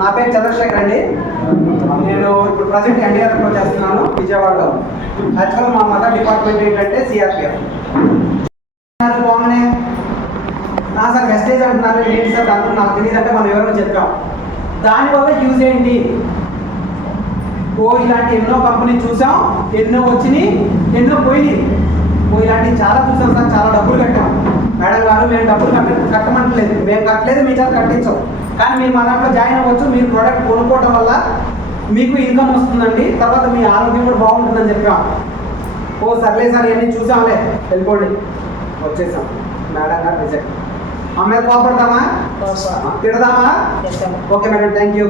నా పేరు చంద్రశేఖర్ అండి. నేను ఇప్పుడు ప్రజెంట్ ఎన్డీఆర్ఎఫ్లో చేస్తున్నాను విజయవాడలో. యాక్చువల్గా మా మదర్ డిపార్ట్మెంట్ ఏంటంటే సిఆర్పిఎఫ్. బాగానే సార్ వెస్టేజ్ అంటున్నారు, ఏంటి సార్ దాంట్లో నాకు తెలియదు అంటే మనం ఎవరైనా చెప్పాం. దానివల్ల యూజ్ ఏంటి? ఇలాంటి ఎన్నో కంపెనీ చూసాం, ఎన్నో వచ్చినాయి, ఎన్నో పోయినాయి. ఇలాంటివి చాలా చూసాం సార్, చాలా డబ్బులు కట్టాం. మేడం గారు మేము డబ్బులు కట్టమంటలేదు, మేము కట్టలేదు, మీ చేత కట్టించాం. కానీ మీరు మా దాంట్లో జాయిన్ అవ్వచ్చు, మీరు ప్రోడక్ట్ కొనుక్కోవడం వల్ల మీకు ఇన్కమ్ వస్తుందండి, తర్వాత మీ ఆరోగ్యం కూడా బాగుంటుందని చెప్పాం. సర్లే సార్ ఇవన్నీ చూసాంలే, వెళ్ళిపోండి, వచ్చేసాం. మేడం గారు రిజెక్ట్. అమ్మాయి కోపడతామా, తిడదామా? ఓకే మేడం, థ్యాంక్ యూ,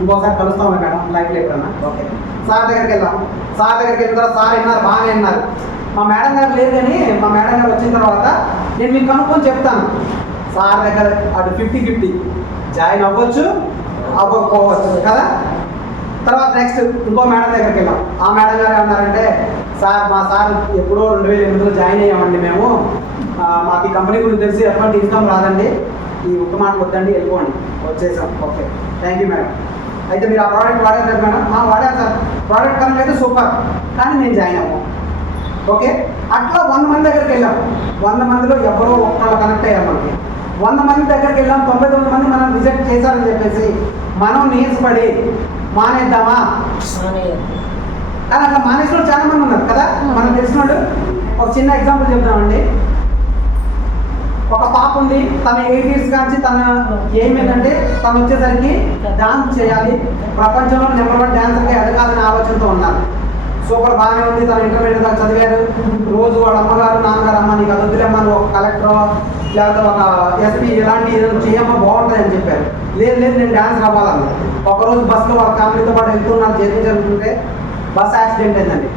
ఇంకోసారి కలుస్తామా మేడం లైఫ్ ఎప్పుడన్నా. ఓకే సార్ దగ్గరికి వెళ్దాం. సార్ దగ్గరికి వెళ్ళిన తర్వాత సార్ విన్నారు, బాగానే విన్నారు. మా మేడం గారు లేదు, కానీ మా మేడం గారు వచ్చిన తర్వాత నేను మీకు కనుక్కొని చెప్తాను. సార్ దగ్గర అటు 50-50 జాయిన్ అవ్వచ్చు, అవ్వకపోవచ్చు కదా. తర్వాత నెక్స్ట్ ఇంకో మేడం దగ్గరికి వెళ్ళాం. ఆ మేడం గారు ఏమన్నారంటే, సార్ మా సార్ ఎప్పుడో 2008లో జాయిన్ అయ్యామండి మేము, మాకు ఈ కంపెనీ గురించి తెలిసి ఎటువంటి ఇన్కమ్ రాదండి, ఈ ఒక్క మాట వద్దండి, వెళ్ళిపోండి. వచ్చేసాం. Okay thank you madam. అయితే మీరు ఆ ప్రోడక్ట్ వాడారు కదా మేడం? వాడారు సార్, ప్రోడక్ట్ కనుక అయితే సూపర్, కానీ నేను జాయిన్ అవ్వం. ఓకే అట్లా 100 మంది దగ్గరికి వెళ్ళాం. 100 మందిలో ఎవరో ఒక్కళ్ళు కనెక్ట్ అయ్యాం. మనకి 100 మంది దగ్గరికి వెళ్ళాం, 99 మంది మనం రిజెక్ట్ చేశారని చెప్పేసి మనం నీరసపడి మానేద్దామా? కానీ అట్లా మానేసిన వాళ్ళు చాలా మంది ఉన్నారు కదా, మనం తెలిసిన వాళ్ళు. ఒక చిన్న ఎగ్జాంపుల్ చెప్తామండి. ఒక పాప ఉంది, తన 8 years కాంచి తన ఏం ఏంటంటే తను వచ్చేసరికి డాన్స్ చేయాలి, ప్రపంచంలో నెంబర్ 1 డాన్సర్గా ఎదగాలనే ఆలోచనతో ఉన్నారు. సూపర్, బాగానే ఉంది. తను ఇంటర్మీడియట్ దాకా చదివారు. రోజు వాళ్ళ అమ్మగారు నాన్నగారు, అమ్మ నీకు అది వద్దులేమ్మా, నువ్వు ఒక కలెక్టర్ లేకపోతే ఒక ఎస్పీ ఇలాంటి ఏదైనా చేయమ్మా బాగుంటుంది అని చెప్పారు. లేదు నేను డాన్స్ అవ్వాలని. ఒకరోజు బస్సులో వాళ్ళ ఫ్యామిలీతో పాటు వెళ్తున్నారు, జర్నీ జరుగుతుంటే బస్ యాక్సిడెంట్ అయిందండి.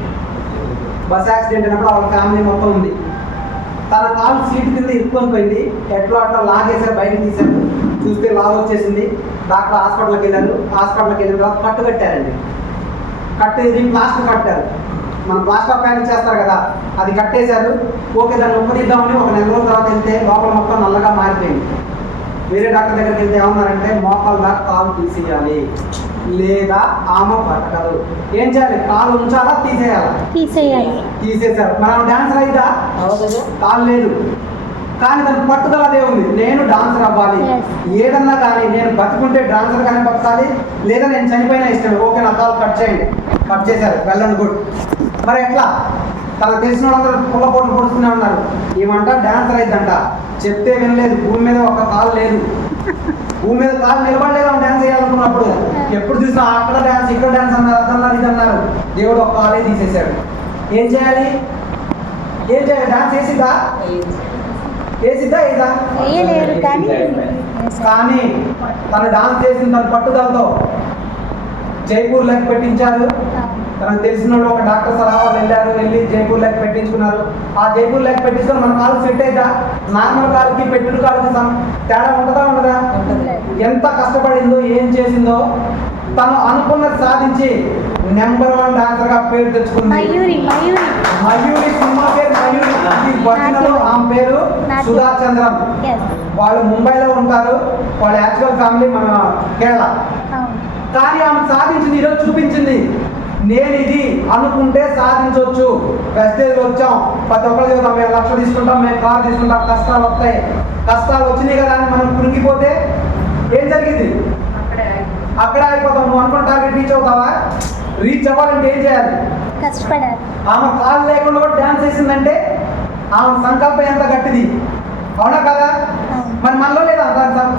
బస్ యాక్సిడెంట్ అయినప్పుడు వాళ్ళ ఫ్యామిలీ మొత్తం ఉంది. తన కాలు సీటు కింద ఇరుక్కొని పోయింది. ఎట్లా అట్లా లాగేసారు, బయటకు తీశారు. చూస్తే లాగ్ వచ్చేసింది. డాక్టర్ హాస్పిటల్కి వెళ్ళారు. హాస్పిటల్కి వెళ్ళిన తర్వాత కట్టు కట్టారండి. కట్టేది ప్లాస్టర్ కట్టారు, మనం ప్లాస్టర్ ఆఫ్ ప్యారిస్ చేస్తారు కదా, అది కట్టేశారు. ఓకే దాన్ని ఒప్పదిద్దామని ఒక 4 రోజుల తర్వాత వెళ్తే లోపల మొత్తం నల్లగా మారిపోయింది. వేరే డాక్టర్ దగ్గరికి వెళ్తే ఏమన్నారంటే, మోకాళ్ళ దాకా కాలు తీసేయాలి, లేదా ఆమె బతకదు. ఏం చేయాలి? కాలు ఉంచాలా, తీసేశారు. మనం డాన్సర్ అయిదా? కాలు లేదు, కానీ దాని పట్టుదల అదే ఉంది, నేను డాన్సర్ అవ్వాలి. ఏదన్నా కానీ నేను బతుకుంటే డాన్సర్ కానీ బతకాలి, లేదా నేను చనిపోయినా ఇష్టం. ఓకే నా కాలు కట్ చేయండి, కట్ చేశారు, వెళ్ళండి గుడ్. మరి ఎట్లా? తనకు తెలిసిన వాళ్ళందరూ పుల్ల పోట్లు పొడుస్తూనే ఉన్నారు. ఏమంట డాన్సర్ అయిద్దంట, చెప్తే వినలేదు. భూమి మీద ఒక కాలు లేదు, భూమి మీద కాలు నిలబడలేదు ఆమె డాన్స్ చేయాలనుకున్నప్పుడు. ఎప్పుడు చూసినా అక్కడ డాన్స్, ఇక్కడ డాన్స్ అన్నారు, అదన్నారు, ఇది అన్నారు. దేవుడు ఒక కాలే తీసేశాడు. ఏం చేయాలి? డాన్స్ వేసిద్దా? కానీ తను డాన్స్ చేసిన తన పట్టుదలతో జైపూర్ లెక్క పెట్టించారు. తనకు తెలిసిన ఒక డాక్టర్ సలహా వాళ్ళు వెళ్ళి జైపూర్ లెక్క పెట్టించుకున్నారు. ఆ జైపూర్ లెక్క పెట్టించుకొని మన కాలు సెట్ అయిద్దా? నార్మల్ కాలుకి పెట్టుడు కాలుకి తేడా ఉండదా? ఎంత కష్టపడిందో, ఏం చేసిందో, తను అనుకున్నది సాధించి నెంబర్ 1 డాన్సర్ గా పేరు తెచ్చుకుంది. మయూరి, సినిమా పేరు మయూరి. ఆమె పేరు సుధా చంద్రన్. వాళ్ళు ముంబైలో ఉంటారు. వాళ్ళ యాక్చువల్ ఫ్యామిలీ మన కేరళ. కానీ ఆమె సాధించింది, ఈరోజు చూపించింది. నేను ఇది అనుకుంటే సాధించవచ్చు. వెస్టేజ్ వచ్చాం, ప్రతి ఒక్కరు చదువుతాం, మేము 1 లక్ష తీసుకుంటాం, మేము కార్ తీసుకుంటాం. కష్టాలు వస్తాయి, కష్టాలు వచ్చినాయి కదా అని మనం కురిగిపోతే ఏం జరిగింది? అక్కడే అయిపోతాం. నువ్వు అనుకున్న టార్గెట్ రీచ్ అవుతావా? రీచ్ అవ్వాలంటే ఏం చేయాలి? కష్టపడాలి. ఆమె కాలు లేకుండా కూడా డాన్స్ చేసిందంటే ఆమె సంకల్పం ఎంత గట్టిది, అవునా కదా? మరి మనలో లేదా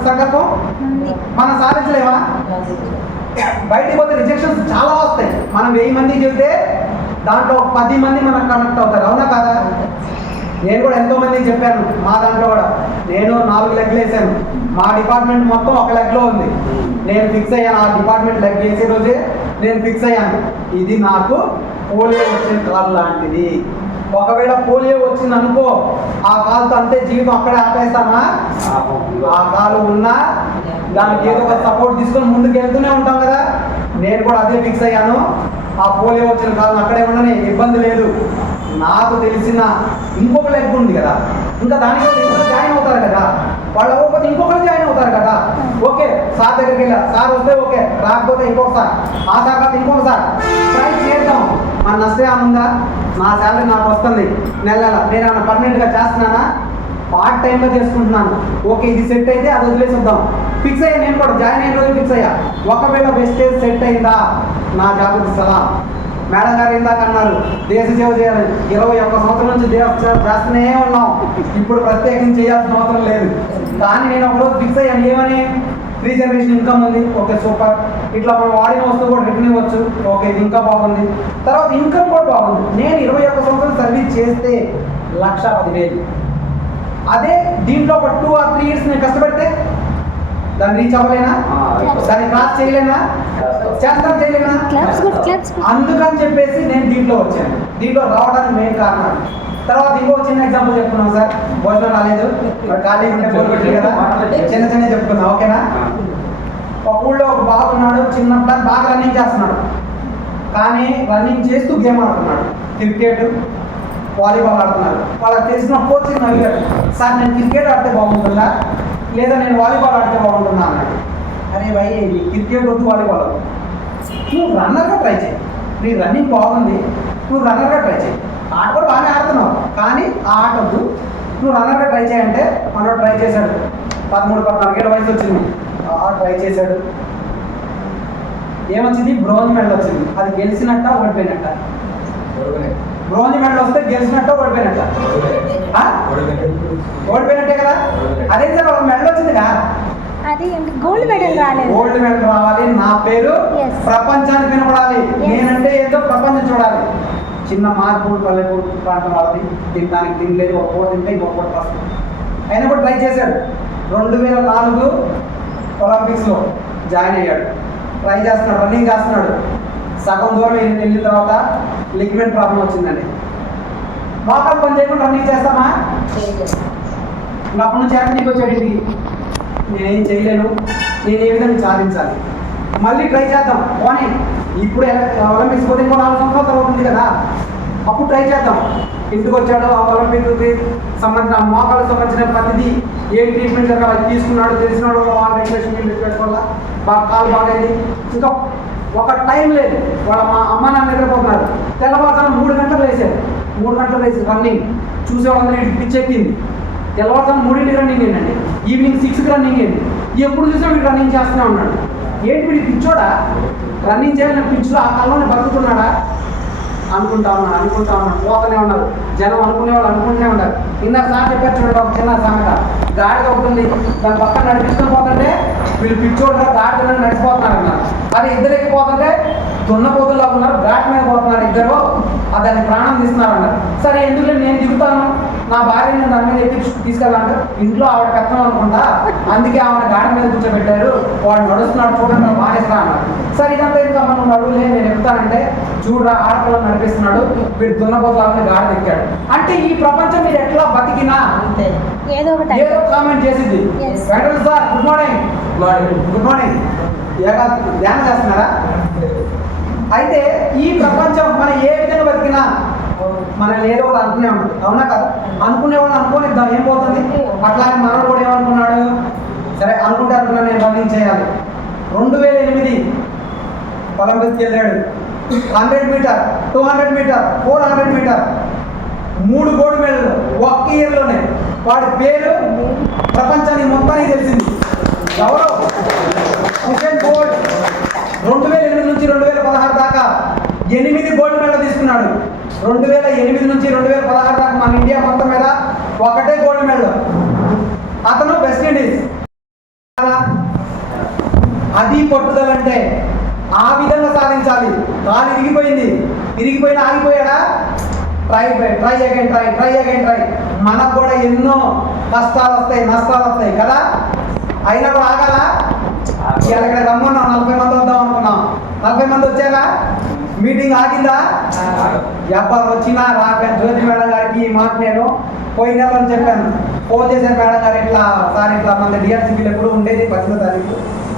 సంకల్పం? మనం సాధించలేమా? బయటికి పోతే రిజెక్షన్స్ చాలా వస్తాయి. మనం 1000 మందికి చెబితే దాంట్లో 10 మంది మనకు కనెక్ట్ అవుతారు, అవునా కదా? నేను కూడా ఎంతో మందికి చెప్పాను. మా దాంట్లో కూడా నేను 4 లెగ్లు వేసాను. మా డిపార్ట్మెంట్ మొత్తం 1 లెగ్లో ఉంది. నేను ఫిక్స్ అయ్యాను, ఆ డిపార్ట్మెంట్ లెగ్ వేసే రోజే నేను ఫిక్స్ అయ్యాను, ఇది నాకు పోలియో వచ్చిన కాలు లాంటిది. ఒకవేళ పోలియో వచ్చింది అనుకో, ఆ కాలుతో అంతే జీవితం అక్కడే ఆపేస్తామా? ఆ కాలు ఉన్నా దానికి ఏదో ఒక సపోర్ట్ తీసుకొని ముందుకు వెళ్తూనే ఉంటాం కదా. నేను కూడా అదే ఫిక్స్ అయ్యాను. ఆ పోలియో వచ్చిన కాలం అక్కడే ఉండని, ఇబ్బంది లేదు. నాకు తెలిసిన ఇంకొక లెగ్ ఉంది కదా, ఇంకా దానికి జాయిన్ అవుతారు కదా, వాళ్ళు అవ్వకపోతే ఇంకొకరు జాయిన్ అవుతారు కదా. ఓకే సార్ దగ్గరికి వెళ్ళా, సార్ వస్తే ఓకే, రాకపోతే ఇంకొకసారి, ఆ సార్ కాదు ఇంకొకసారి ట్రై చేద్దాం. మన నష్టం ఏముందా? నా శాలరీ నాకు వస్తుంది నెల నెల, నేను ఏమైనా పర్మనెంట్గా చేస్తున్నానా? పార్ట్ టైంగా చేసుకుంటున్నాను. ఓకే ఇది సెట్ అయితే అది వదిలేసిద్దాం. ఫిక్స్ అయ్యా, నేను కూడా జాయిన్ అయిన రోజు ఫిక్స్ అయ్యా. ఒకవేళ వెస్టేజ్ సెట్ అయిందా నా జాబ్కి సలాం. మేడం గారు ఇందాక అన్నారు దేశ సేవ చేయాలని. 21 సంవత్సరం నుంచి దేశ సేవ చేస్తూనే ఉన్నాం. ఇప్పుడు ప్రత్యేకించి చేయాల్సిన అవసరం లేదు. కానీ నేను ఒకరోజు ఫిక్స్ అయ్యాను, ఏమని? 3 జనరేషన్ ఇన్కమ్ ఉంది, ఓకే సూపర్. ఇట్లా మనం వాడిన వస్తువు కూడా రిటర్న్ ఇవ్వచ్చు, ఓకే ఇది ఇంకా బాగుంది. తర్వాత ఇన్కమ్ కూడా బాగుంది. నేను 21 సంవత్సరాలు సర్వీస్ చేస్తే 1,10,000. అదే దీంట్లో ఒక 2 or 3 years నేను కష్టపడితే దాన్ని రీచ్ అవ్వలేనా? దాన్ని క్రాస్ చేయలేనా? చేస్తాను, చేయలేనా? అందుకని చెప్పేసి నేను దీంట్లో వచ్చాను. దీంట్లో రావడానికి మెయిన్ కారణం. తర్వాత ఇంకో చిన్న ఎగ్జాంపుల్ చెప్పుకున్నాం సార్. భోజనం రాలేదు, ఖాళీ ఉంటే బోర్ పెట్టి కదా, చిన్న చిన్న చెప్పుకుందాం, ఓకేనా? ఒక ఊళ్ళో ఒక బాబు ఉన్నాడు, చిన్నప్పుడు బాగా రన్నింగ్ చేస్తున్నాడు. కానీ రన్నింగ్ చేస్తూ గేమ్ ఆడుతున్నాడు, క్రికెట్ వాలీబాల్ ఆడుతున్నారు. వాళ్ళకి తెలిసిన కోచింగ్ అడిగారు, సార్ నేను క్రికెట్ ఆడితే బాగుంటుందా లేదా నేను వాలీబాల్ ఆడితే బాగుంటుందా అన్నాడు. అరే భయ్ క్రికెట్ వద్దు, వాలీబాల్ వద్దు, నువ్వు రన్నర్గా ట్రై చేయి. నీ రన్నింగ్ బాగుంది, నువ్వు రన్నర్గా ట్రై చేయి. ఆట కూడా బాగానే ఆడుతున్నావు, కానీ ఆ ఆట వద్దు, నువ్వు రన్నర్గా ట్రై చేయంటే మనోడు ట్రై చేశాడు. 13-14 ఏళ్ళ వయసు వచ్చింది, ట్రై చేశాడు. ఏమొచ్చింది? బ్రోంజ్ మెడల్ వచ్చింది. అది గెలిచినట్ట ఓడిపోయినట్ట? బ్రోంజ్ మెడల్ వస్తే గెలిచినట్ట ఓడిపోయినట్ట? ఓడిపోయినట్టే కదా. అదే సార్ ఒక మెడల్ వచ్చిందిగా, గోల్డ్ మెడల్ రాలేదు. గోల్డ్ మెడల్ రావాలి, నా పేరు ప్రపంచానికి వినపడాలి, నేనంటే ఏదో ప్రపంచం చూడాలి. చిన్న మార్పులు పల్లెటూరు ప్రాంతం వాళ్ళది, తినడానికి తినలేదు, ఒక పూట తింటే ఇంకొక పూట ఫస్ట్ అయినా కూడా ట్రై చేశాడు. 2004 ఒలింపిక్స్లో జాయిన్ అయ్యాడు. ట్రై చేస్తున్నాడు, రన్నింగ్ చేస్తున్నాడు. సగం దూరం వెళ్ళిన తర్వాత లిగ్మెంట్ ప్రాబ్లం వచ్చిందండి. మోకాలు పని చేయకుండా రన్నింగ్ చేస్తామా? అప్పటి నుంచి నీకు వచ్చాడు ఇంటికి, నేనేం చేయలేను, నేను ఏ విధంగా సాధించాలి, మళ్ళీ ట్రై చేద్దాం పోనీ. ఇప్పుడు ఒలింపిక్స్ పోతే ఇంకో 4 సంవత్సరాల తర్వాత ఉంది కదా, అప్పుడు ట్రై చేద్దాం. ఇంటికి వచ్చాడు, ఆ ఒలింపిక్కి సంబంధించిన మోకాలకు సంబంధించిన ప్రతిదీ ఏం ట్రీట్మెంట్ జరగాలి తీసుకున్నాడు, తెలిసినాడు. వాళ్ళ రిక్వెస్ట్ వల్ల బాగా కాలు బాగైంది. ఇంకా ఒక టైం లేదు, వాళ్ళ అమ్మ నాన్న నిద్రపోతున్నారు. తెల్లవారుజాము 3 గంటలు వేసారు. 3 గంటలు వేసి రన్నింగ్ చూసే వాళ్ళందరూ పిచ్చెక్కింది. తెల్లవారుజాము 3కి రన్నింగ్ ఏంటండి, ఈవినింగ్ 6కి రన్నింగ్ ఏంటి, ఎప్పుడు చూసా వీడు రన్నింగ్ చేస్తూనే ఉన్నాడు. ఏంటి వీడి పిచ్చోడా, రన్నింగ్ చేయాలని పిచ్చులో ఆ కాలంలోనే బతుకుతున్నాడా అనుకుంటా ఉన్నాడు. పోతూనే ఉన్నారు జనం, అనుకునే వాళ్ళు అనుకుంటూనే ఉన్నారు. ఇందాక సార్ చెప్పారు చూడండి, ఒక చిన్న సామెత, గాడిద అవుతుంది దాని పక్కన నడిపిస్తూ పోతుంటే వీళ్ళు పిచ్చోడుగా గాడిద నడిచిపోతున్నారు అన్నారు. అది ఇద్దరు ఎక్కిపోతుంటే దున్నపోతుల్లో ఉన్నారు, ఘాట్ మీద పోతున్నారు ఇద్దరు, దాన్ని ప్రాణం తీస్తున్నారు అన్నారు. సరే ఎందుకు నేను దిగుతాను, నా భార్యను దాని మీద ఎత్తి తీసుకెళ్ళాలంటే ఇంట్లో ఆవిడ పెత్తనం అనుకుంటా, అందుకే ఆవిడ గాడి మీద కూర్చోబెట్టారు, వాడు నడుస్తున్నాడు చూడండి బాగా అన్నారు. సరే ఇదంతా ఇంకా మనం నడువులే, నేను ఎక్కుతానంటే చూడరా ఆడపిల్లలు నడిపిస్తున్నాడు, వీడు దున్నపోతులని గాడి ఎక్కాడు. అంటే ఈ ప్రపంచం మీరు ఎట్లా బతికినా ఏదో కామెంట్ చేసింది. Venkateswara sir good morning. Good morning. ధ్యానం చేస్తున్నారా? అయితే ఈ ప్రపంచం మనం ఏ విధంగా బతికినా మనల్ని ఏదో ఒకటి అనుకునే ఉంటుంది, అవునా కదా? అనుకునే వాళ్ళు అనుకోనిద్దాం, ఏం పోతుంది. అట్లాగే మనోడు కూడా ఏమనుకున్నాడు, సరే అనుకుంటే అనుకున్నా నేను రన్నింగ్ చేయాలి. 2008 ఒలింపిక్స్కి వెళ్ళాడు. 100 meter, 200 meter, 400 meter 3 gold medal ఒక్క ఇయర్లోనే. వాడి పేరు ప్రపంచానికి మొత్తానికి తెలిసింది. ఎవరో ఉసేన్ బోల్ట్ 2008 నుంచి 2016 దాకా 8 గోల్డ్ మెడల్ తీసుకున్నాడు. 2008 నుంచి 2016 దాకా మన ఇండియా మొత్తం మీద ఒకటే గోల్డ్ మెడల్. అతను వెస్ట్ ఇండీస్. అది పట్టుదలంటే ఆ విధంగా సాధించాలి. కాలు ఇరిగిపోయినా ఆగిపోయాడా? Try again. మనకు కూడా ఎన్నో కష్టాలు వస్తాయి, నష్టాలు వస్తాయి కదా, అయినా కూడా ఆగాల. ఇక్కడ రమ్మన్నాం, 40 మంది వద్దాం అనుకున్నాం, 40 మంది వచ్చారా? మీటింగ్ ఆగిందా? ఎవరు వచ్చినా రాకపోయినా జ్యోతి మేడం గారికి ఈ మాట నేను పోయిన నెలలో చెప్పాను. ఫోన్ చేశాను, మేడం గారు ఇట్లా సార్ ఇట్లా మన డిఆర్సీబీలు ఎప్పుడు ఉండేది 18వ తారీఖు,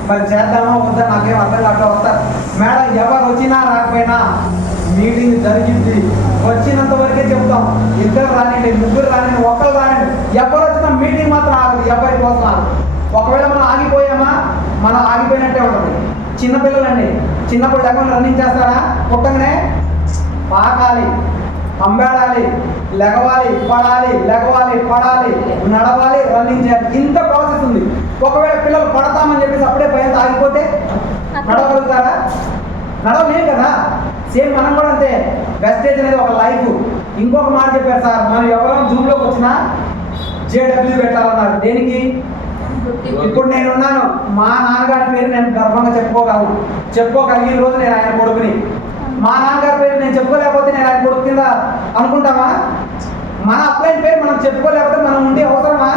మరి చేద్దామా వద్దా నాకేం అర్థం కావట్లా వస్తారు. మేడం ఎవరు వచ్చినా రాకపోయినా మీటింగ్ జరిగింది, వచ్చినంత వరకే చెప్తాం. 2 రానండి, 3 రానండి, 1 రానండి, ఎవరు వచ్చినా మీటింగ్ మాత్రం ఆగదు, ఎవరి కోసం. ఒకవేళ మనం ఆగిపోయామా మనం ఆగిపోయినట్టే ఉంటుంది. చిన్నపిల్లలండి, చిన్నప్పుడు లేకుండా రన్నింగ్ చేస్తారా? పుట్టగానే పాకాలి, అంబేడాలి, లెగవాలి, పడాలి, లెగవాలి, పడాలి, నడవాలి, రన్నింగ్ చేయాలి. ఇంత ప్రాసెస్ ఉంది. ఒకవేళ పిల్లలు పడతామని చెప్పేసి అప్పుడే భయంతో ఆగిపోతే నడవగలుగుతారా? నడవలేం కదా. సేమ్ మనం కూడా అంతే. వెస్టేజ్ అనేది ఒక లైఫ్. ఇంకొక మాట చెప్పారు సార్, మనం ఎవరైనా జూమ్లోకి వచ్చినా JW పెట్టాలన్నారు. దేనికి? ఇప్పుడు నేనున్నాను, మా నాన్నగారి పేరు నేను గర్వంగా చెప్పుకోగలిగిన రోజు నేను ఆయన కొడుకుని. మా నాన్నగారి పేరు నేను చెప్పుకోలేకపోతే నేను ఆయన కొడుకు కింద అనుకుంటామా? మన అప్లైన్ పేరు మనం చెప్పుకోలేకపోతే మనం ఉండే అవసరమా?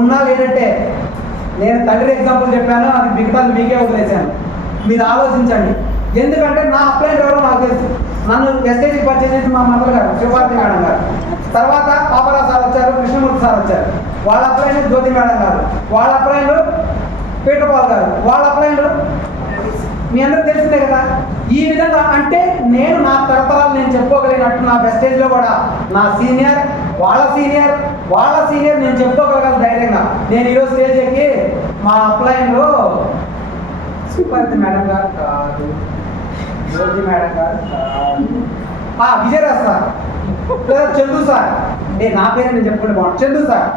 ఉన్నా లేనట్టే. నేను తండ్రి ఎగ్జాంపుల్ చెప్పాను, అది మిగతాది మీకే వదిలేశాను. మీరు ఆలోచించండి. ఎందుకంటే నా అప్లైన్ ఎవరో నాకు తెలుసు. నన్ను ఎస్ఐకి పర్చేజ్ చేసి మా మదర్ గారు శివభారతి మేడం గారు, తర్వాత పాపరా సార్ వచ్చారు, కృష్ణమూర్తి సార్ వచ్చారు. వాళ్ళ అప్లైన్ జ్యోతి మేడం గారు, వాళ్ళ అప్లైన్లు పీటపాల్ గారు, వాళ్ళ అప్లైన్లు మీ అందరూ తెలిసిందే కదా. ఈ విధంగా అంటే నేను నా తరతరాలు నేను చెప్పుకోగలిగినట్టు నా వెస్టేజ్లో కూడా నా సీనియర్, వాళ్ళ సీనియర్, వాళ్ళ సీనియర్ నేను చెప్పుకోగలగాలి ధైర్యంగా. నేను ఈరోజు స్టేజ్ ఎక్కి మా అప్లైన్లో శివభారతి మేడం గారు కాదు, జ్యోతి మేడం గారు కాదు, విజయరాజ్ సార్ లేదా చందు సార్, నా పేరు నేను చెప్పుకుంటే బాగుంది, చందు సార్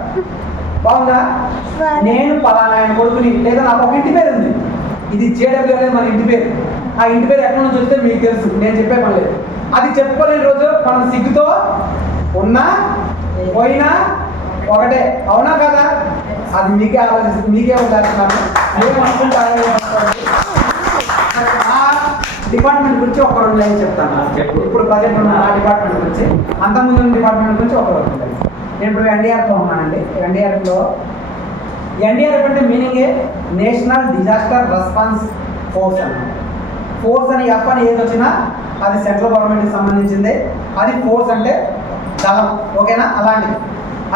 బాగుందా, నేను పలానా ఆయన కొడుకుని, లేదా నాకు ఒక ఇంటి పేరు ఉంది, ఇది JW అనేది మన ఇంటి పేరు. ఆ ఇంటి పేరు ఎక్కడి నుంచి వస్తే మీకు తెలుసు, నేను చెప్పే పని లేదు. అది చెప్పుకోలేని రోజు మనం సిగ్గుతో ఉన్నా పోయినా ఒకటే, అవునా కదా? అది మీకే ఆలోచిస్తుంది, మీకే వదిలేస్తున్నాను. ఏమనుకుంటారో ఆ డిపార్ట్మెంట్ గురించి ఒక 2 లైన్ చెప్తాను. ఇప్పుడు ప్రజెంట్ ఉన్న ఆ డిపార్ట్మెంట్ గురించి, అంతకుముందు డిపార్ట్మెంట్ గురించి ఒక 2 లైన్. నేను ఇప్పుడు NDRFలో ఉన్నానండి. NDRF అంటే మీనింగే నేషనల్ డిజాస్టర్ రెస్పాన్స్ ఫోర్స్ అన్నమాట. ఫోర్స్ అని F అని ఏది వచ్చినా అది సెంట్రల్ గవర్నమెంట్కి సంబంధించిందే. అది ఫోర్స్ అంటే దళం, ఓకేనా? అలాంటిది.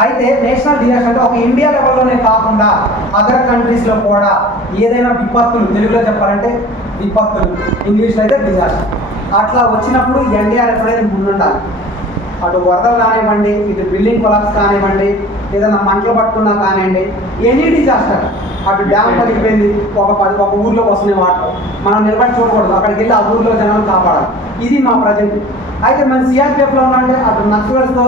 అయితే నేషనల్ డిజాస్టర్ అంటే ఒక ఇండియా లెవెల్లోనే కాకుండా అదర్ కంట్రీస్లో కూడా ఏదైనా విపత్తులు, తెలుగులో చెప్పాలంటే విపత్తులు, ఇంగ్లీష్లో అయితే డిజాస్టర్, అట్లా వచ్చినప్పుడు NDRF అనేది ముందుండాలి. అటు వరదలు కానివ్వండి, ఇటు బిల్డింగ్ కొలాప్స్ కానివ్వండి, ఏదైనా మంటలు పట్టుకున్నా కానివ్వండి, ఎనీ డిజాస్టర్. అటు డ్యామ్ పడిపోయింది, ఒక ఊర్లోకి వస్తున్నాయి వాటర్, మనం నిలబడి చూడకూడదు, అక్కడికి వెళ్ళి ఆ ఊర్లో జనాలు కాపాడాలి. ఇది మా ప్రజెంట్. అయితే మన CRPFలో ఉన్నంటే అటు నక్సలర్స్తో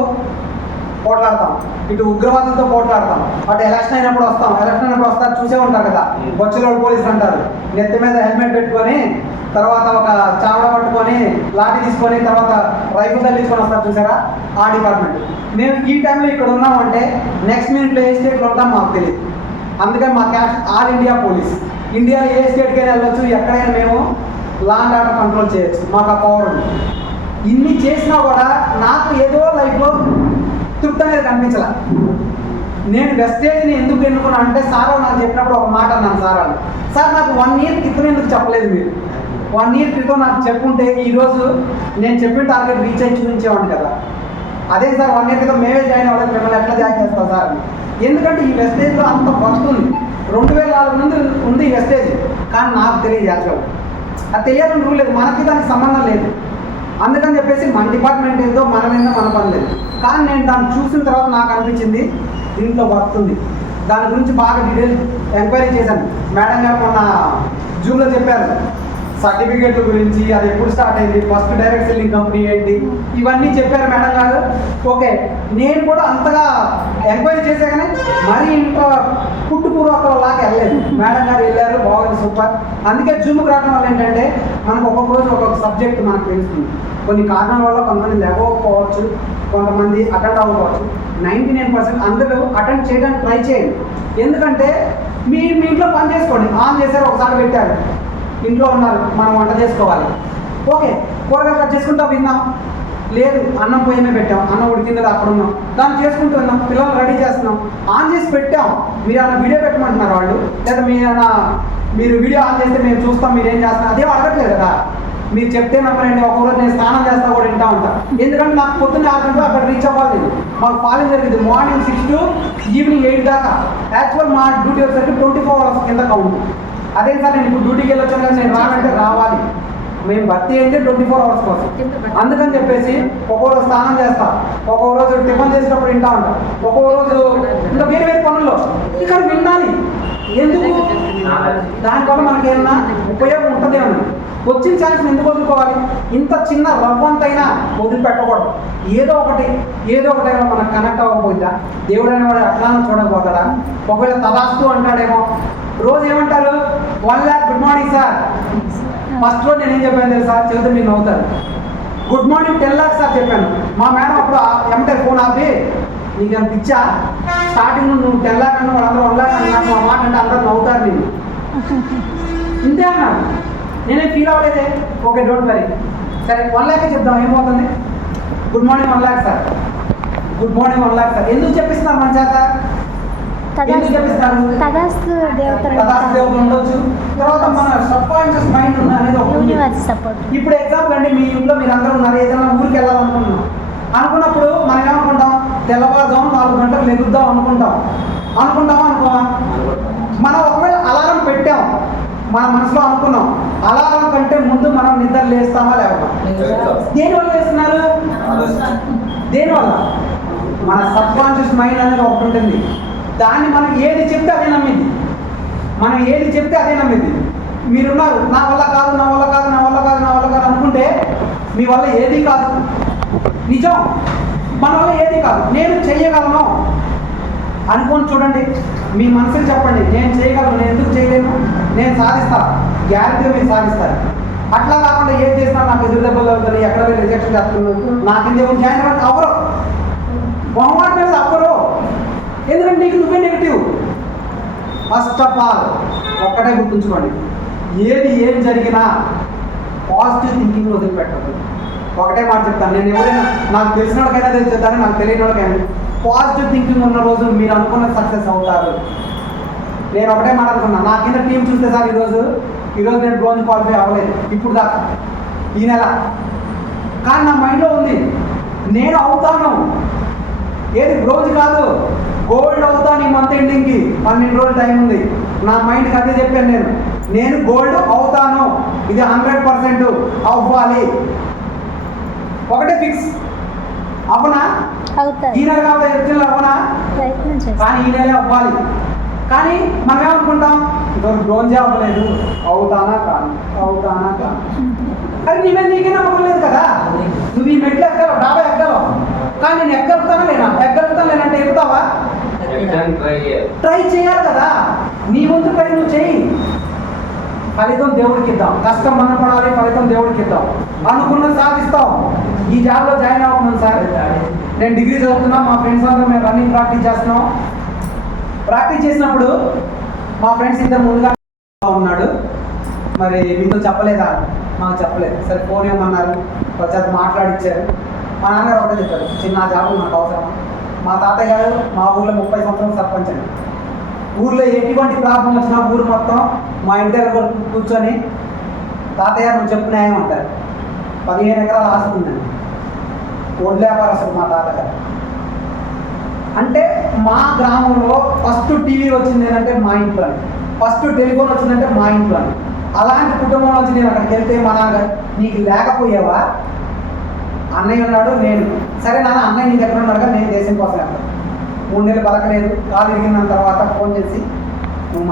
పోట్లాడతాం, ఇటు ఉగ్రవాదులతో పోట్లాడతాం, అటు ఎలక్షన్ అయినప్పుడు వస్తారు, చూసే ఉంటారు కదా, బొచ్చలోడు పోలీసులు అంటారు, నెత్తి మీద హెల్మెట్ పెట్టుకొని, తర్వాత ఒక చావడ పట్టుకొని, లాఠీ తీసుకొని, తర్వాత రైఫిల్ తల్లించుకొని వస్తారు చూసారా, ఆ డిపార్ట్మెంట్. మేము ఈ టైంలో ఇక్కడ ఉన్నామంటే నెక్స్ట్ మినిట్లో ఏ స్టేట్లో ఉంటాం మాకు తెలియదు. అందుకని మా క్యాస్ట్ ఆల్ ఇండియా పోలీస్. ఇండియాలో ఏ స్టేట్కైనా వెళ్ళొచ్చు, ఎక్కడైనా మేము లా అండ్ ఆర్డర్ కంట్రోల్ చేయొచ్చు, మాకు ఆ పవర్ ఉంది. ఇన్ని చేసినా కూడా నాకు ఏదో లైఫ్లో తృప్తి అనేది కనిపించాల. నేను వెస్టేజ్ని ఎందుకు ఎన్నుకున్నా అంటే, సార్ నాకు చెప్పినప్పుడు ఒక మాట అన్నాను, సార్ నాకు 1 year క్రితం ఎందుకు చెప్పలేదు మీరు? 1 year క్రితం నాకు చెప్పుంటే ఈరోజు నేను చెప్పిన టార్గెట్ రీచ్ అయ్యి చూపించేవాడిని కదా. అదే సార్ 1 year క్రితం మేమే జాయిన్ అవ్వలేదు, మిమ్మల్ని ఎట్లా జాయిన్ చేస్తాం సార్? ఎందుకంటే ఈ వెస్టేజ్లో అంత ఫస్ట్ ఉంది. 2004 నుండి ఉంది ఈ వెస్టేజ్, కానీ నాకు తెలియదు యాక్చువల్. అది తెలియాలని రూల్ లేదు, మనకి దానికి సంబంధం లేదు. అందుకని చెప్పేసి మన డిపార్ట్మెంట్ ఏందో మనం ఏందో మన పని లేదు. కానీ నేను దాన్ని చూసిన తర్వాత నాకు అనిపించింది దీంట్లో వర్క్ ఉంది. దాని గురించి బాగా డీటెయిల్ ఎంక్వైరీ చేశాను. మేడం గారు మొన్న జూమ్లో చెప్పారు సర్టిఫికేట్ల గురించి, అది ఎప్పుడు స్టార్ట్ అయింది, ఫస్ట్ డైరెక్ట్ సెల్లింగ్ కంపెనీ ఏంటి, ఇవన్నీ చెప్పారు మేడం గారు. ఓకే, నేను కూడా అంతగా ఎంక్వైరీ చేసా కానీ మరీ ఇంకా పుట్టుపూర్వకలాగా వెళ్ళలేదు. మేడం గారు వెళ్ళారు, బాగుంది, సూపర్. అందుకే జూమ్కి రావడం వల్ల ఏంటంటే మనకు ఒక్కొక్క రోజు ఒక్కొక్క సబ్జెక్ట్ మనకు తెలుస్తుంది. కొన్ని కారణాల వల్ల కొంతమంది లేకపోవచ్చు, కొంతమంది అటెండ్ అవ్వకపోవచ్చు. 99% అందరూ అటెండ్ చేయడానికి ట్రై చేయండి. ఎందుకంటే మీ ఇంట్లో పని చేసుకోండి. ఆన్ చేశారు, ఒకసారి పెట్టారు, ఇంట్లో ఉన్నారు, మనం వంట చేసుకోవాలి. ఓకే, కూరగాయలు కట్ చేసుకుంటా విన్నాం, లేదు అన్నం పొయ్యి మీద పెట్టాం, అన్నం ఉడికింది అక్కడ ఉన్నాం, దాన్ని చేసుకుంటున్నాం, పిల్లలు రెడీ చేస్తున్నాం, ఆన్ చేసి పెట్టాం. మీరు ఏమైనా వీడియో పెట్టమంటున్నారు వాళ్ళు, లేదా మీరు వీడియో ఆన్ చేస్తే మేము చూస్తాం మీరేం చేస్తున్నారు, అదే అడగట్లేదు కదా. మీరు చెప్తే నమ్మరండి, ఒక్కొక్కరోజు నేను స్నానం చేస్తా కూడా వింటా ఉంటాను. ఎందుకంటే నాకు పొద్దున్న 6 గంటలు అక్కడ రీచ్ అవ్వాలి. మాకు ఫాలింగ్ జరిగింది మార్నింగ్ 6 to ఈవినింగ్ 8 దాకా. యాక్చువల్ మా డ్యూటీ వచ్చేసరికి 24 hours కింద కౌంట్. అదే సార్ నేను ఇప్పుడు డ్యూటీకి వెళ్ళొచ్చాను కానీ నేను రానంటే రావాలి. మేము భర్తీ అయితే 24 hours కోసం. అందుకని చెప్పేసి ఒక్కో రోజు స్నానం చేస్తా, ఒక్కో రోజు టిఫిన్ చేసినప్పుడు వింటా ఉంటాం, ఒక్కో రోజు ఇంకా వేరే పనుల్లో ఇక్కడ వినాలి. ఎందుకు దానివల్ల మనకి ఏమన్నా ఉపయోగం ఉంటుందేమో. వచ్చిన ఛాన్స్ ఎందుకు వదులుకోవాలి? ఇంత చిన్న రవ్వంతైనా వదిలిపెట్టకూడదు. ఏదో ఒకటైనా మనకు కనెక్ట్ అవ్వకపోయిందా? దేవుడు అనేవాడు అట్లా చూడకపోతాడా? ఒకవేళ తదాస్తు అంటాడేమో. రోజు ఏమంటారు? 1 lakh good morning sir. First రోజు నేనేం చెప్పాను తెలుసా? చెబితే మీరు నవ్వుతారు. గుడ్ మార్నింగ్ 10 lakhs సార్ చెప్పాను. మా మేడం అప్పుడు ఏమంటే ఫోన్ ఆపి, నీకు ఏమైనా పిచ్చా? స్టార్టింగ్ నువ్వు 10 lakh అన్న వాళ్ళందరూ 1 lakh అన్నా ఆ మాట అంటే అందరూ నవ్వుతారు. నేను ఇంతే అన్నాను. నేనే ఫీల్ అవ్వలేదే. Okay, don't worry. సరే 1 lakh చెప్దాం, ఏమవుతుంది? Good morning 1 lakh sir. Good morning 1 lakh sir. ఎందుకు చెప్పిస్తున్నారు మన చేత? ఎందుకు చెప్పిస్తారు? తదాస్తు దేవతలు ఉండొచ్చు. తర్వాత మన సబ్ కాన్షియస్ మైండ్ అనేది ఒకటి ఉంది. ఇప్పుడు ఎగ్జాంపుల్ అంటే మీ ఇంట్లో మీరు అందరూ ఉన్నారు, ఏదైనా ఊరికి వెళ్ళాలనుకుంటున్నాం. అనుకున్నప్పుడు మనం ఏమనుకుంటాం? తెల్లవారుజాము 4 గంటలకు లెగుద్దాం అనుకుంటామా అనుకోమా? మనం ఒకవేళ అలారం పెట్టాం, మన మనసులో అనుకున్నాం, అలారం కంటే ముందు మనం నిద్ర లేస్తామా లేవా? దేనివల్ల లేస్తున్నారు? దేనివల్ల? మన సబ్ కాన్షియస్ మైండ్ అనేది ఒకటి ఉంటుంది. దాన్ని మనం ఏది చెప్తే అదే నమ్మింది. మీరున్నారు, నా వల్ల కాదు అనుకుంటే మీ వల్ల ఏది కాదు. నిజం, మన వల్ల ఏది కాదు. నేను చేయగలను అనుకోని చూడండి. మీ మనసుకి చెప్పండి, నేను చేయగలను, నేను ఎందుకు చేయలేను, నేను సాధిస్తాను. గ్యారెంటీగా మీరు సాధిస్తారు. అట్లా కాకుండా ఏం చేసినా నాకు ఎదురు దెబ్బలు అవుతుంది, ఎక్కడ వెళ్ళి రిజెక్షన్ చేస్తున్నాను, నాకు ఇందేమో జాయిన్ అవ్వండి అవ్వరు. మొహమాట మీద అవ్వరు. ఎందుకంటే నీకు నువ్వే నెగిటివ్. ఫస్ట్ ఆఫ్ ఆల్ ఒక్కటే గుర్తుంచుకోండి, ఏం జరిగినా పాజిటివ్ థింకింగ్ వదిలిపెట్టదు. ఒకటే మాట చెప్తాను, నేను ఎవరైనా నాకు తెలిసిన వాళ్ళకైనా చెప్తాను, నాకు తెలియని వాళ్ళకైనా, పాజిటివ్ థింకింగ్ ఉన్న రోజు మీరు అనుకున్న సక్సెస్ అవుతారు. నేను ఒకటే మాట అనుకున్నాను, నా కింద టీం చూస్తే సార్ ఈరోజు నేను బ్రోంజ్ క్వాలిఫై అవ్వలేదు ఇప్పుడు దాకా, ఈ నెల. కానీ నా మైండ్లో ఉంది, నేను అవుతాను. ఏది బ్రోంజ్ కాదు, గోల్డ్ అవుతాను. ఈ మంత్ ఎండింగ్కి 12 రోజులు టైం ఉంది. నా మైండ్కి అదే చెప్పాను, నేను గోల్డ్ అవుతాను. ఇది 100% అవ్వాలి. ఒకటే ఫిక్స్. అవునా? ఈ నెల కావాలి, ఎప్పుడు అవునా? కానీ ఈ నెలే అవ్వాలి. కానీ మనం ఏమనుకుంటాం? బ్రోంజే అవ్వలేదు, అవుతానా కాను. అది నీకే నమ్మకం లేదు కదా. నువ్వు ఈ మెట్లు ఎక్కగలవు, డాబా ఎక్కగలవు, కానీ నేను ఎక్కగలుగుతానా లేనంటే ఎక్కుతావా? ట్రై చేయాలి కదా. నీ వంతు ట్రై నువ్వు చేయి. ఫలితం దేవుడికి ఇద్దాం. కష్టం మనం పడాలి, ఫలితం దేవుడికి ఇద్దాం. అనుకున్నది సాధిస్తాం. ఈ జాబ్లో జాయిన్ అవుతున్నాను సార్, నేను డిగ్రీ చదువుతున్నా, మా ఫ్రెండ్స్ అందరూ మేము రన్నింగ్ ప్రాక్టీస్ చేస్తున్నాం. ప్రాక్టీస్ చేసినప్పుడు మా ఫ్రెండ్స్ ఇద్దరు ముందుగా ఉన్నాడు. మరి మీతో చెప్పలేదా? మాకు చెప్పలేదు. సరే ఫోన్ ఏమన్నారు, వచ్చాక మాట్లాడిచ్చారు. మా నాన్నగారు ఒకటే చెప్పారు, చిన్న జాబ్ మనకు అవసరమా? మా తాతయ్య గారు మా ఊళ్ళో 30 సంవత్సరాలు సర్పంచ్ అండి. ఊళ్ళో ఎటువంటి ప్రాబ్లం వచ్చినా ఊరు మొత్తం మా ఇంటి దగ్గర కూర్చొని, తాతయ్య నువ్వు చెప్పు న్యాయం అంటారు. 15 ఎకరాలు ఆస్తి ఉందండి. ఒడ్లు వ్యాపారస్తుడు మా తాతగారు. అంటే మా గ్రామంలో ఫస్ట్ టీవీ వచ్చింది ఏంటంటే మా ఇంట్లోనే, ఫస్ట్ టెలిఫోన్ వచ్చిందంటే మా ఇంట్లోనే. అలాంటి కుటుంబం నుంచి నేను అక్కడికి వెళ్తే మా నాన్నగారు, నీకు లేకపోయావా? అన్నయ్య ఉన్నాడు, నేను. సరే నాన్న, అన్నయ్య నీ దగ్గర ఉన్నాడు కదా, నేను దేశం కోసం వెళ్తాను. 3 నెలలు బతకలేదు, కాలు ఇరిగిన తర్వాత ఫోన్ చేసి, నువ్వు